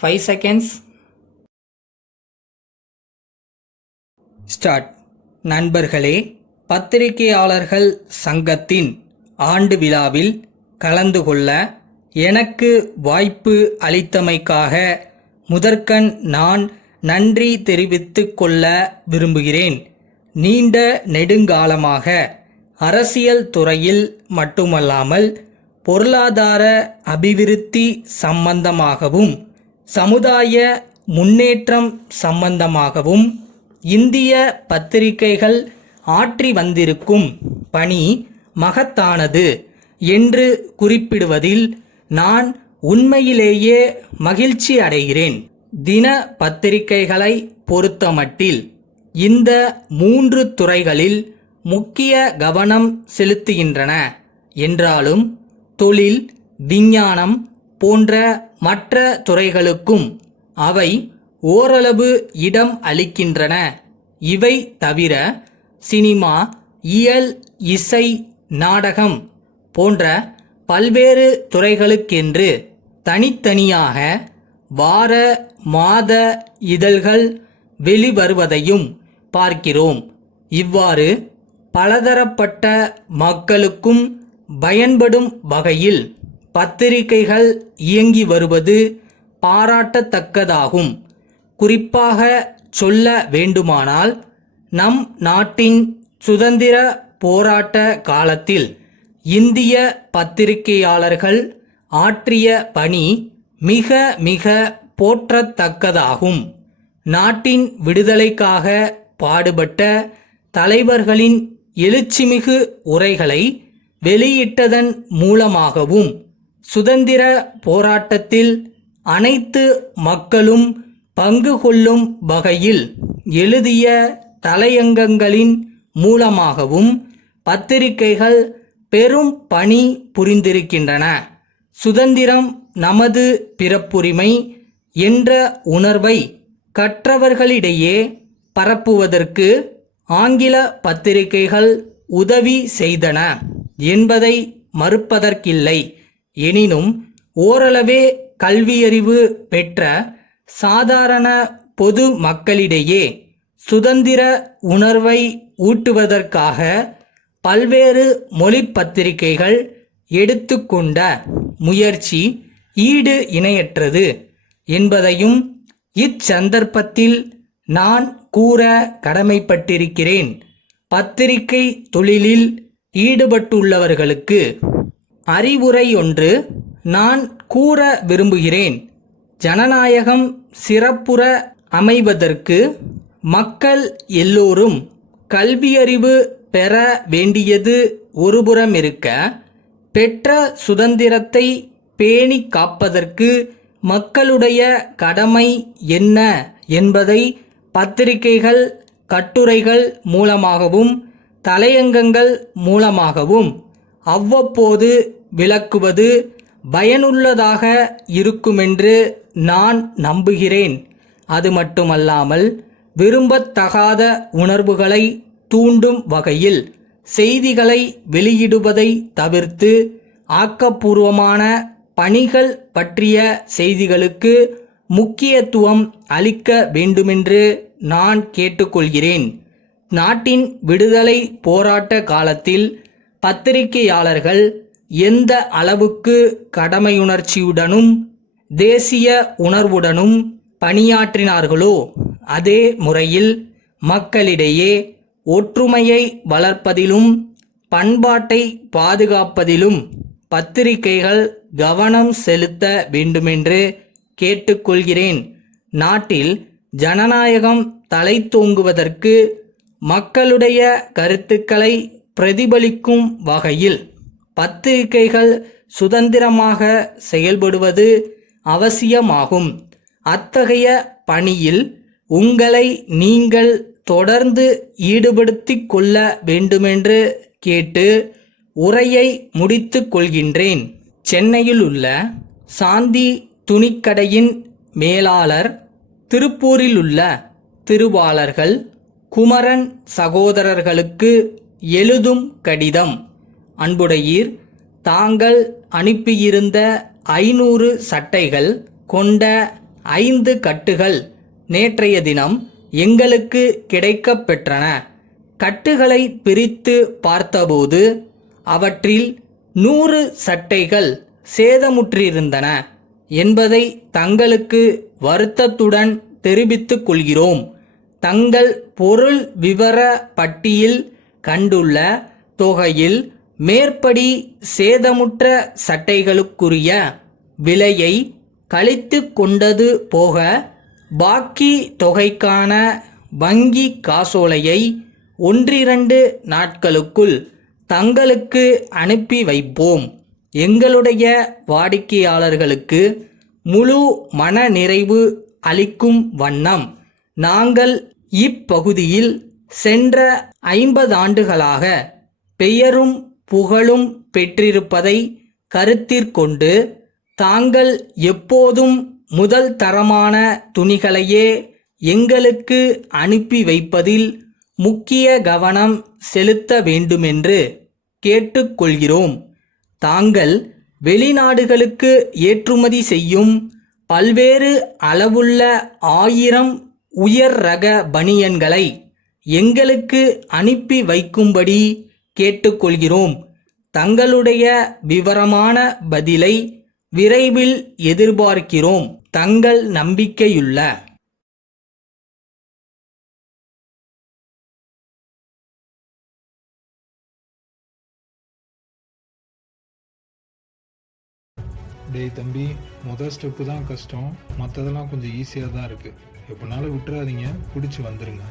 5 seconds. Start. நண்பர்களே, பத்திரிகையாளர்கள் சங்கத்தின் ஆண்டு விழாவில் கலந்து கொள்ள எனக்கு வாய்ப்பு அளித்தமைக்காக முதற்கண் நான் நன்றி தெரிவித்துக் கொள்ள விரும்புகிறேன். நீண்ட நெடுங்காலமாக அரசியல் துறையில் மட்டுமல்லாமல் பொருளாதார அபிவிருத்தி சம்பந்தமாகவும் சமுதாய முன்னேற்றம் சம்பந்தமாகவும் இந்திய பத்திரிகைகள் ஆற்றி வந்திருக்கும் பணி மகத்தானது என்று குறிப்பிடுவதில் நான் உண்மையிலேயே மகிழ்ச்சி அடைகிறேன். தின பத்திரிகைகளை பொறுத்தமட்டில் இந்த 3 துறைகளில் முக்கிய கவனம் செலுத்துகின்றன என்றாலும் தொழில், விஞ்ஞானம் போன்ற மற்ற துறைகளுக்கும் அவை ஓரளவு இடம் அளிக்கின்றன. இவை தவிர சினிமா, இயல், இசை, நாடகம் போன்ற பல்வேறு துறைகளுக்கென்று தனித்தனியாக வார மாத இதழ்கள் வெளிவருவதையும் பார்க்கிறோம். இவ்வாறு பலதரப்பட்ட மக்களுக்கும் பயன்படும் வகையில் பத்திரிகைகள் இயங்கி வருவது பாராட்டத்தக்கதாகும். குறிப்பாக சொல்ல வேண்டுமானால் நம் நாட்டின் சுதந்திர போராட்ட காலத்தில் இந்திய பத்திரிகையாளர்கள் ஆற்றிய பணி மிக மிக போற்றத்தக்கதாகும். நாட்டின் விடுதலைக்காக பாடுபட்ட தலைவர்களின் எழுச்சிமிகு உரைகளை வெளியிட்டதன் மூலமாகவும் சுதந்திர போராட்டத்தில் அனைத்து மக்களும் பங்கு கொள்ளும் வகையில் எழுதிய தலையங்கங்களின் மூலமாகவும் பத்திரிகைகள் பெரும் பணி புரிந்திருக்கின்றன. சுதந்திரம் நமது பிறப்புரிமை என்ற உணர்வை கற்றவர்களிடையே பரப்புவதற்கு ஆங்கில பத்திரிகைகள் உதவி செய்தன என்பதை மறுப்பதற்கில்லை. எனினும் ஓரளவே கல்வியறிவு பெற்ற சாதாரண பொது மக்களிடையே சுதந்திர உணர்வை ஊட்டுவதற்காக பல்வேறு மொழி பத்திரிகைகள் எடுத்துக்கொண்ட முயற்சி ஈடு இணையற்றது என்பதையும் இச்சந்தர்ப்பத்தில் நான் கூற கடமைப்பட்டிருக்கிறேன். பத்திரிகை தொழிலில் ஈடுபட்டுள்ளவர்களுக்கு அறிவுரையொன்று நான் கூற விரும்புகிறேன். ஜனநாயகம் சிறப்புற அமைவதற்கு மக்கள் எல்லோரும் கல்வியறிவு பெற வேண்டியது ஒருபுறமிருக்க, பெற்ற சுதந்திரத்தை பேணி காப்பதற்கு மக்களுடைய கடமை என்ன என்பதை பத்திரிகைகள் கட்டுரைகள் மூலமாகவும் தலையங்கங்கள் மூலமாகவும் அவ்வப்போது விளக்குவது பயனுள்ளதாக இருக்குமென்று நான் நம்புகிறேன். அது மட்டுமல்லாமல் விரும்பத்தகாத உணர்வுகளை தூண்டும் வகையில் செய்திகளை வெளியிடுவதை தவிர்த்து ஆக்கப்பூர்வமான பணிகள் பற்றிய செய்திகளுக்கு முக்கியத்துவம் அளிக்க வேண்டுமென்று நான் கேட்டுக்கொள்கிறேன். நாட்டின் விடுதலை போராட்ட காலத்தில் பத்திரிகையாளர்கள் எந்த அளவுக்கு கடமையுணர்ச்சியுடனும் தேசிய உணர்வுடனும் பணியாற்றினார்களோ அதே முறையில் மக்களிடையே ஒற்றுமையை வளர்ப்பதிலும் பண்பாட்டை பாதுகாப்பதிலும் பத்திரிகைகள் கவனம் செலுத்த வேண்டுமென்று கேட்டுக்கொள்கிறேன். நாட்டில் ஜனநாயகம் தலைத்தோங்குவதற்கு மக்களுடைய கருத்துக்களை பிரதிபலிக்கும் வகையில் பத்திரிகைகள் சுதந்திரமாக செயல்படுவது அவசியமாகும். அத்தகைய பணியில் உங்களை நீங்கள் தொடர்ந்து ஈடுபடுத்திக் கொள்ள வேண்டுமென்று கேட்டு உரையை முடித்து கொள்கின்றேன். சென்னையில் உள்ள சாந்தி துணிக்கடையின் மேலாளர், திருப்பூரில் உள்ள திருவாளர்கள் குமரன் சகோதரர்களுக்கு எழுதும் கடிதம். அன்புடையீர், தாங்கள் அனுப்பியிருந்த 500 சட்டைகள் கொண்ட 5 கட்டுகள் நேற்றைய தினம் எங்களுக்கு கிடைக்கப் பெற்றன. கட்டுகளை பிரித்து பார்த்தபோது அவற்றில் 100 சட்டைகள் சேதமுற்றிருந்தன என்பதை தங்களுக்கு வருத்தத்துடன் தெரிவித்துக் கொள்கிறோம். தங்கள் பொருள் விவர பட்டியில் கண்டுள்ள தொகையில் மேற்படி சேதமுற்ற சட்டைகளுக்குரிய விலையை கழித்து கொண்டது போக பாக்கி தொகைக்கான வங்கி காசோலையை 1-2 நாட்களுக்குள் தங்களுக்கு அனுப்பி வைப்போம். எங்களுடைய வாடிக்கையாளர்களுக்கு முழு மனநிறைவு அளிக்கும் வண்ணம் நாங்கள் இப்பகுதியில் சென்ற 50 ஆண்டுகளாக பெயரும் புகழும் பெற்றிருப்பதை கருத்திற்கொண்டு தாங்கள் எப்போதும் முதல் தரமான துணிகளையே எங்களுக்கு அனுப்பி வைப்பதில் முக்கிய கவனம் செலுத்த வேண்டுமென்று கேட்டுக்கொள்கிறோம். தாங்கள் வெளிநாடுகளுக்கு ஏற்றுமதி செய்யும் பல்வேறு அளவுள்ள 1000 உயர் ரக பனியன்களை எங்களுக்கு அனுப்பி வைக்கும்படி கேட்டுக்கொள்கிறோம். தங்களுடைய விவரமான பதிலை விரைவில் எதிர்பார்க்கிறோம். தங்கள் நம்பிக்கையுள்ள டேய் தம்பி, முதல் ஸ்டெப்பு தான் கஷ்டம், மற்றதெல்லாம் கொஞ்சம் ஈஸியாக தான் இருக்குது. எப்படினாலும் விட்டுறாதீங்க, பிடிச்சி வந்துடுங்க.